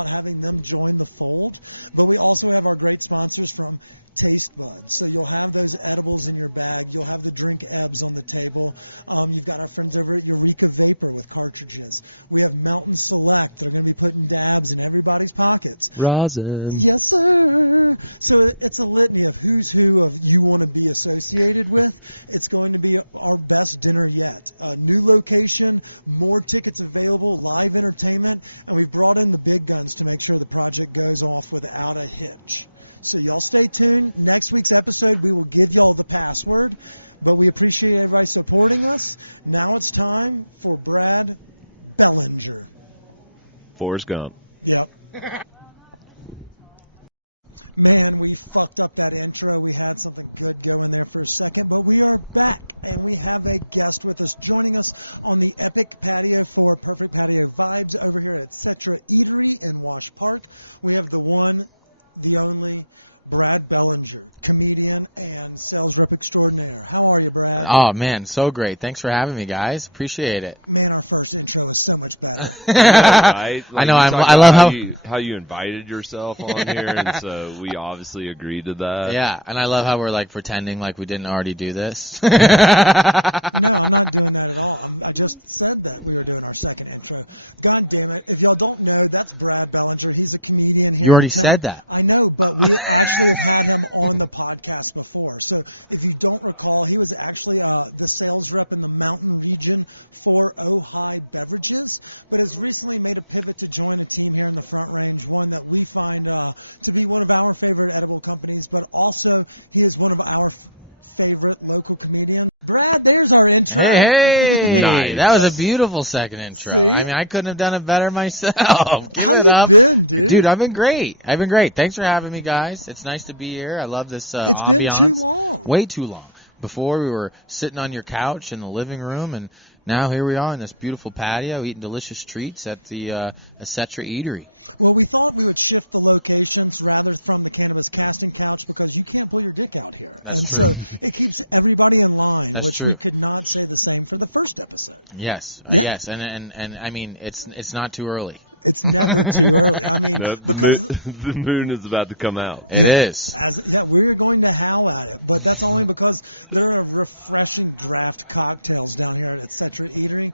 about having them join the fold. But we also have our great sponsors from Taste Buds. So you'll have those edibles in your bag. You'll have the drink ebs on the table. You've got our friends over at Eureka Vapor with cartridges. We have Mountain Select. They're going to be putting dabs in everybody's pockets. Rosin. Yes, sir. So it's a litany of who's who of you want to be associated with. It's going to be our best dinner yet. A new location, more tickets available, live entertainment, and we brought in the big guns to make sure the project goes off without a hitch. So y'all stay tuned. Next week's episode, we will give y'all the password, but we appreciate everybody supporting us. Now it's time for Brad Bellinger. Forrest Gump. Yep. Man, we fucked up that intro. We had something good going there for a second, but we are back, and we have a guest with us joining us on the Epic Patio for Perfect Patio Vibes over here at Cetra Eatery in Wash Park. We have the one, the only, Brad Bellinger, comedian and sales rep extraordinaire. How are you, Brad? Oh, man, so great. Thanks for having me, guys. Appreciate it. Man, our first intro is so much better. Right? Like I know. I love how you invited yourself on here, and so we obviously agreed to that. Yeah, and I love how we're like pretending like we didn't already do this. I'm not doing that at all. I just said that we were doing our second intro. God damn it. If y'all don't know, that's Brad Bellinger. He's a comedian. You already said that. I know, but we actually had him on the podcast before. So if you don't recall, he was actually the sales rep in the Mountain region for Ojai Beverages, but has recently made a pivot to join the team here in the Front Range, one that we find to be one of our favorite edible companies, but also he is one of our favorite local comedians. Brad, there's our intro. Hey, Nice. That was a beautiful second intro. I mean, I couldn't have done it better myself. Give it up. Dude, I've been great. Thanks for having me, guys. It's nice to be here. I love this ambiance. Way too long. Before, we were sitting on your couch in the living room, and now here we are in this beautiful patio eating delicious treats at the Cetra Eatery. Well, we thought we would shift the locations rather from the cannabis casting couch because you can't put your dick out here. That's true. It keeps everybody in line. That's true. You could not say the same for the first episode. Yes, and I mean, it's not too early. It's never too early. No, the moon is about to come out. It is. We're going to howl at it, but that's only because there are refreshing draft cocktails down here at Cetra Eatery,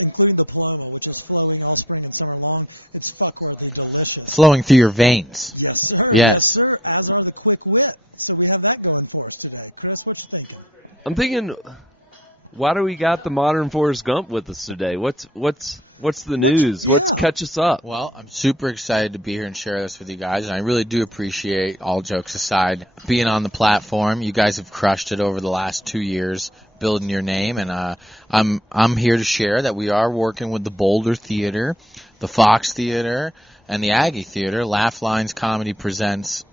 including the Paloma, which is flowing all spring and summer long. It's fuck-worthy delicious. Flowing through your veins. Yes, sir. Yes. Sir, as are the quick wit. So we have that going for us today. Chris, what you think? I'm thinking, why do we got the modern Forrest Gump with us today? What's the news? What's catch us up? Well, I'm super excited to be here and share this with you guys, and I really do appreciate, all jokes aside, being on the platform. You guys have crushed it over the last 2 years, building your name, and I'm here to share that we are working with the Boulder Theater, the Fox Theater, and the Aggie Theater. Laugh Lines Comedy presents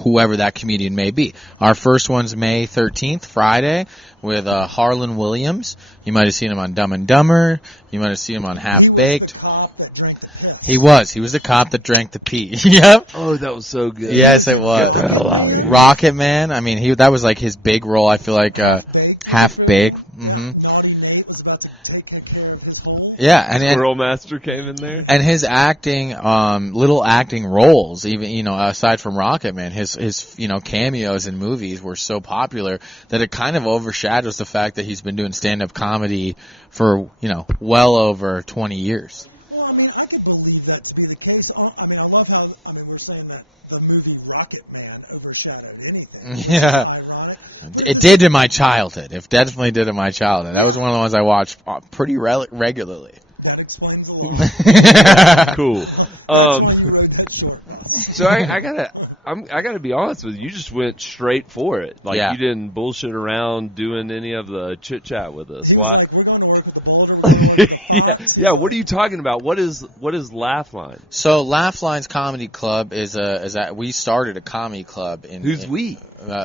whoever that comedian may be. Our first one's May 13th, Friday, with Harlan Williams. You might have seen him on Dumb and Dumber. You might have seen him on Half Baked. He was the cop that drank the pee. Yep. Oh, that was so good. Yes, it was. Get the hell out of here. Rocketman. I mean, that was like his big role. I feel like Half Baked. Mm-hmm. Yeah, and Squirrel Master came in there. And his acting, little acting roles, even, aside from Rocketman, his cameos in movies were so popular that it kind of overshadows the fact that he's been doing stand-up comedy for, well over 20 years. Well, I mean, I can believe that to be the case. I mean, I love how, we're saying that the movie Rocketman overshadowed anything. Yeah. It did in my childhood. It definitely did in my childhood. That was one of the ones I watched pretty regularly. That explains a lot. Cool. So I gotta be honest with you. You just went straight for it. Like, Yeah. You didn't bullshit around doing any of the chit chat with us. Why? Like, we're going to work with the Boulder. Yeah. What are you talking about? What is Laugh Line? So Laugh Lines Comedy Club we started a comedy club in. Who's we?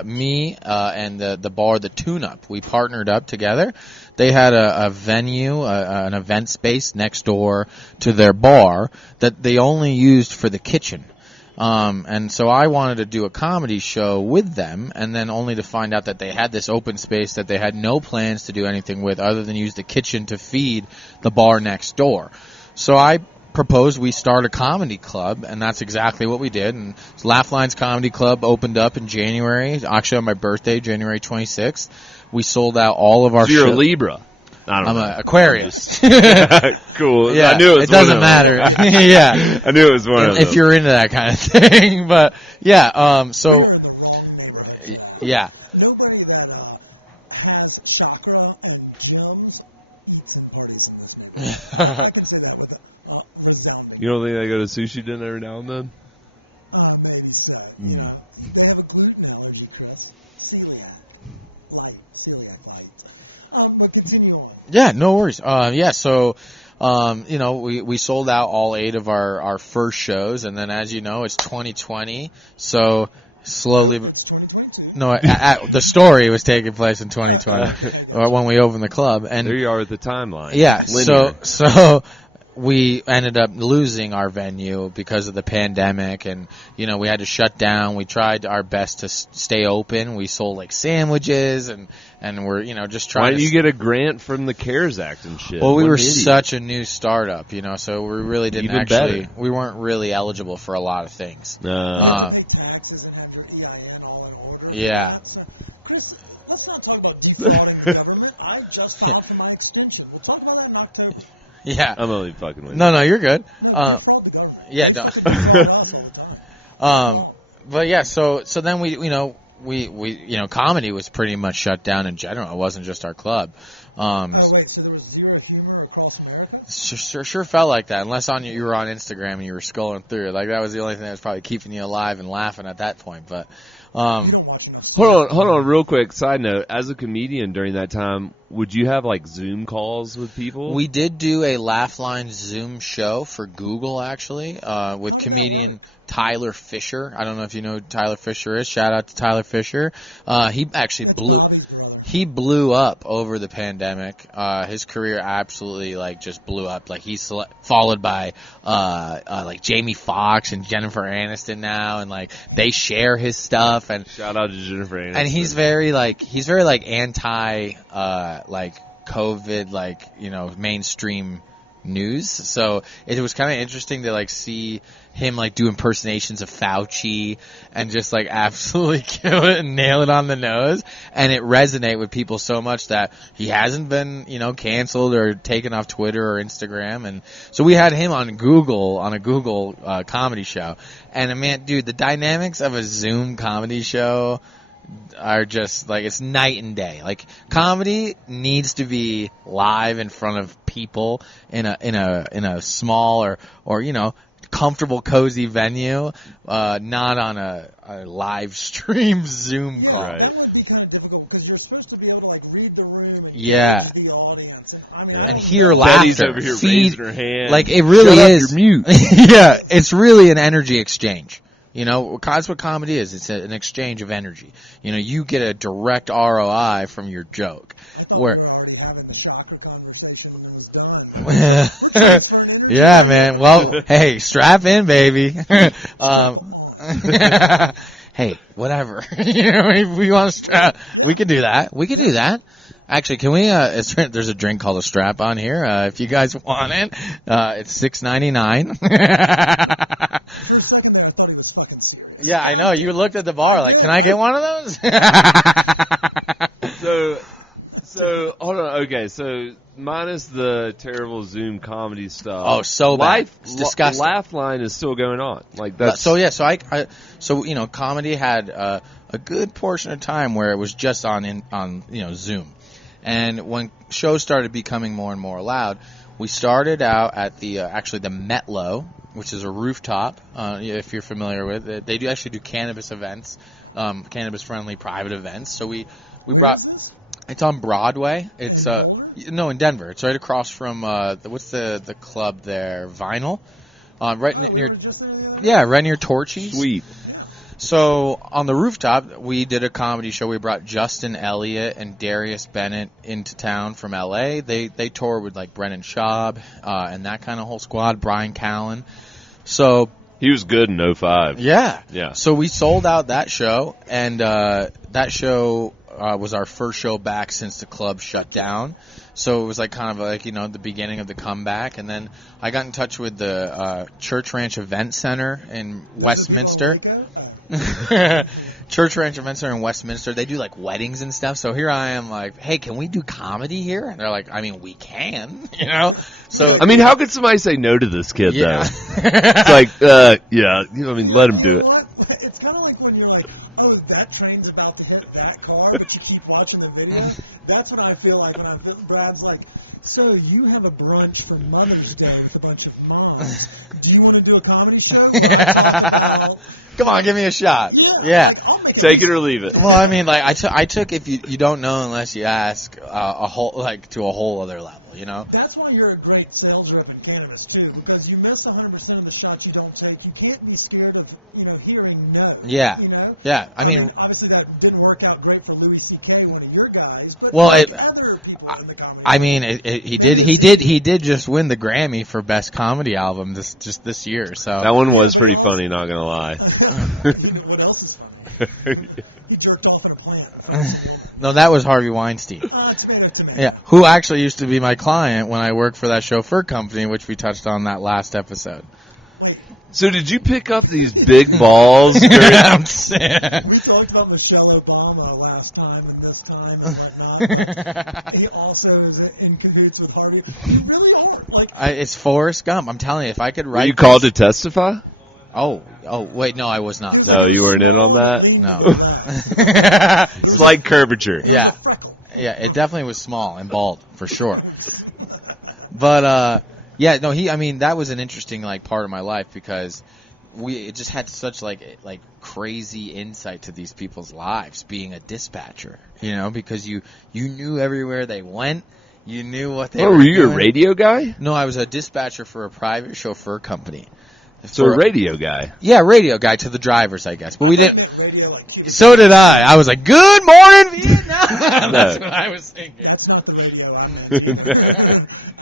Me and the bar, the Tune Up. We partnered up together. They had a venue, an event space next door to their bar that they only used for the kitchen. And so I wanted to do a comedy show with them, and then only to find out that they had this open space that they had no plans to do anything with other than use the kitchen to feed the bar next door. So I proposed we start a comedy club, and that's exactly what we did. And Laugh Lines Comedy Club opened up in January, actually on my birthday, January 26th. We sold out all of our So you're a shows. Libra. I don't I'm know. an Aquarius. Cool. Yeah, I knew it was doesn't one of them. matter. Yeah, I knew it was one of them. if you're into that kind of thing. But yeah, so yeah. Nobody that has chakra and gems eats and parties with me. I can say that with a resounding You don't think they go to sushi dinner every now and then? maybe so. Mm. Yeah. They have a gluten allergy, Chris. Celiac light. But continue on. Yeah, no worries. So, we sold out all 8 of our first shows, and then as you know, it's 2020, so slowly. No, the story was taking place in 2020 when we opened the club, and There you are with the timeline. yeah, Linear. so we ended up losing our venue because of the pandemic, and we had to shut down. We tried our best to stay open. We sold like sandwiches, and we're just trying. Why to didn't you get a grant from the CARES Act and shit? Well, we What were an idiot. such a new startup, so we really didn't Even actually. better. We weren't really eligible for a lot of things. Take taxes and have your EIN all in order. Yeah. Chris, let's not talk about defrauding the government. I just filed for my extension. We'll talk about that in October. Yeah. I'm only fucking with No, you're good. Defraud the government. Yeah, don't. Don't. But yeah, so then we comedy was pretty much shut down in general. It wasn't just our club. Oh, wait, so there was zero humor across America? Sure felt like that. Unless you were on Instagram and you were scrolling through it, like that was the only thing that was probably keeping you alive and laughing at that point. But You don't watch enough. Hold on, real quick. Side note: as a comedian during that time, would you have like Zoom calls with people? we did do a Laugh Line Zoom show for Google actually, with comedian Tyler Fisher. I don't know if you know who Tyler Fisher is. Shout out to Tyler Fisher. He actually blew up over the pandemic. His career absolutely just blew up. Like he's followed by like Jamie Foxx and Jennifer Aniston now, and they share his stuff. And Shout out to Jennifer Aniston. and he's very anti COVID mainstream news. So it was kind of interesting to see him do impersonations of Fauci and just absolutely kill it and nail it on the nose, and it resonate with people so much that he hasn't been canceled or taken off Twitter or Instagram. And so we had him on a Google comedy show, and man, dude, the dynamics of a Zoom comedy show are just it's night and day. Comedy needs to be live in front of people in a small or comfortable, cozy venue, not on a live stream Zoom call. Right. That would be kind of difficult because you're supposed to be able to read the room and Yeah. gauge the audience. And hear Betty's laughter. over here Feed, raising her hand. it really Shut up, is. you're mute. Yeah, it's really an energy exchange. That's what comedy is. It's an exchange of energy. You get a direct ROI from your joke. Where, we're already having the chakra conversation when it was done. yeah, man. Well, hey, strap in, baby. Hey, whatever. If we want to strap, we could do that. Actually, can we? There's a drink called a strap on here. If you guys want it, it's $6.99. For a second there, I thought he was fucking serious. Yeah, I know. You looked at the bar can I get one of those? So hold on. Okay, so minus the terrible Zoom comedy stuff. Oh, so bad. It's disgusting. Laugh Line is still going on. That's So comedy had a good portion of time where it was just on Zoom, and when shows started becoming more and more allowed, we started out at the Metlo, which is a rooftop. If you're familiar with it, they do cannabis events, cannabis friendly private events. So we brought. It's on Broadway. It's in Denver. It's right across from what's the club there? Vinyl. Right near Torchy's. sweet. So on the rooftop, we did a comedy show. We brought Justin Elliott and Darius Bennett into town from L.A. They toured with Brennan Schaub and that kind of whole squad. Brian Callen. So He was good in 05. yeah. Yeah. So we sold out that show, and that show was our first show back since the club shut down. So it was like kind of like, the beginning of the comeback. And then I got in touch with the Church Ranch Event Center in Westminster. Church Ranch Event Center in Westminster. They do like weddings and stuff. So here I am like, hey, can we do comedy here? And they're like, I mean, we can, So I mean, how could somebody say no to this kid, yeah. though? It's like, yeah, I mean, let him do it. It's kind of like when you're like, oh, that train's about to hit that car, but you keep watching the video. That's what I feel like when Brad's like, so you have a brunch for Mother's Day with a bunch of moms. Do you want to do a comedy show? Come on, give me a shot. Yeah. Yeah. Take it or leave it. Well, I mean, like I took if you don't know unless you ask to a whole other level, That's why you're a great sales rep in cannabis too, because you miss 100% of the shots you don't take. You can't be scared of hearing no. Yeah. Yeah. I mean, obviously that didn't work out great for Louis C.K., one of your guys. But well, other people in the comedy. I mean, he did just win the Grammy for best comedy album this year. So That one was pretty funny, not gonna lie. What else is funny? He jerked off in a plant. No, that was Harvey Weinstein. Tomato. Yeah, who actually used to be my client when I worked for that chauffeur company, which we touched on that last episode. So did you pick up these big balls? We talked about Michelle Obama last time and this time and whatnot. He also is in cahoots with Harvey. Really hard. It's Forrest Gump. I'm telling you, if I could write. Were you called to testify? Oh, wait, no, I was not. No, you weren't in on that? No. Slight curvature. Yeah. Yeah, it definitely was small and bald, for sure. But, yeah, no, that was an interesting, part of my life because it just had such, crazy insight to these people's lives, being a dispatcher, because you knew everywhere they went. You knew what they were were you doing. a radio guy? No, I was a dispatcher for a private chauffeur company. So a radio guy. Yeah, radio guy to the drivers, I guess. But we didn't. Radio So did I. I was like, "Good morning, Vietnam." That's what I was thinking. That's not the radio I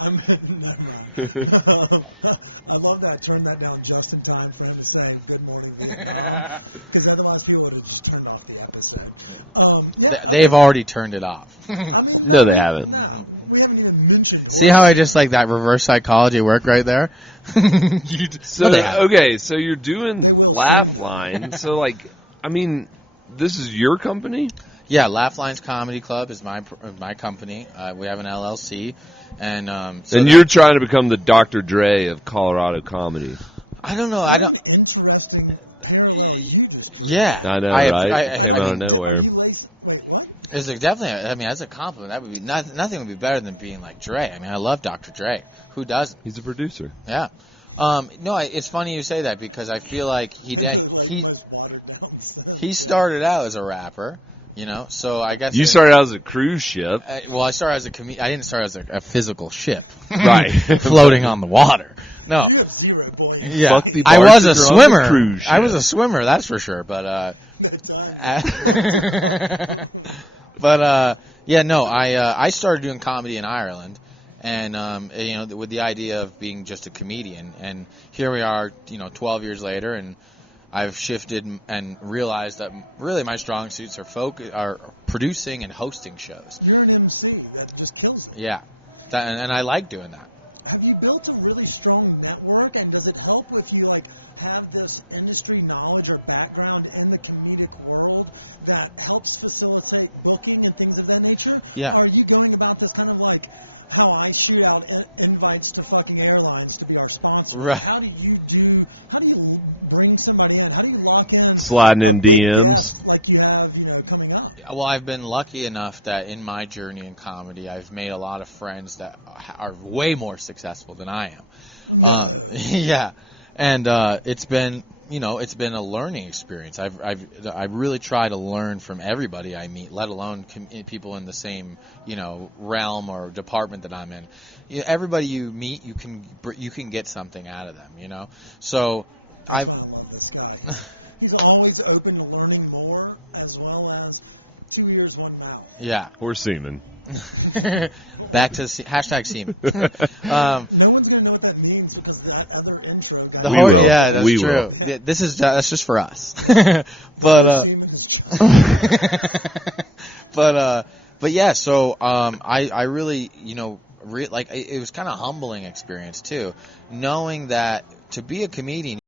meant. I love that. Turn that down just in time for him to say good morning. Because otherwise people would have just turned off the episode. They've already turned it off. No, they haven't. We haven't even mentioned See how I just that reverse psychology work right there? So okay, so you're doing Laugh Line. So this is your company? Yeah, Laugh Lines Comedy Club is my company. We have an LLC, and and you're trying to become the Dr. Dre of Colorado comedy. I don't know. interesting. Yeah, I know, right? It came out of nowhere. It's definitely. That's a compliment. That would be nothing would be better than being like Dre. I love Dr. Dre. Who doesn't? He's a producer. Yeah. No, it's funny you say that because I feel like he started out as a rapper. So I guess You started out as a cruise ship. I started as a comedian. I didn't start as a physical ship, Right. floating on the water. No, yeah, Fuck the I was a bartender on the swimmer. cruise ship. I was a swimmer, that's for sure. But yeah, no, I started doing comedy in Ireland, and with the idea of being just a comedian, and here we are, 12 years later, and I've shifted and realized that really my strong suits are producing and hosting shows. You're an MC. That just kills me. Yeah, and I like doing that. Have you built a really strong network, and does it help if you have this industry knowledge or background in the comedic world that helps facilitate booking and things of that nature? Yeah. Are you going about this kind of like how I shoot out invites to fucking airlines to be our sponsor? Right. How do you bring somebody in? How do you lock in? Sliding in DMs. Like you have, coming up. Well, I've been lucky enough that in my journey in comedy, I've made a lot of friends that are way more successful than I am. Yeah, and it's been a learning experience. I really try to learn from everybody I meet, let alone people in the same realm or department that I'm in. Everybody you meet, you can get something out of them. So I love this guy. He's always open to learning more, as well as 2 ears, 1 mouth. Yeah. Or semen. Back to hashtag semen. No one's going to know what that means because that other intro. will. Yeah, that's We true. will. Yeah, that's just for us. But But yeah, so I really, like it was kind of humbling experience too, knowing that to be a comedian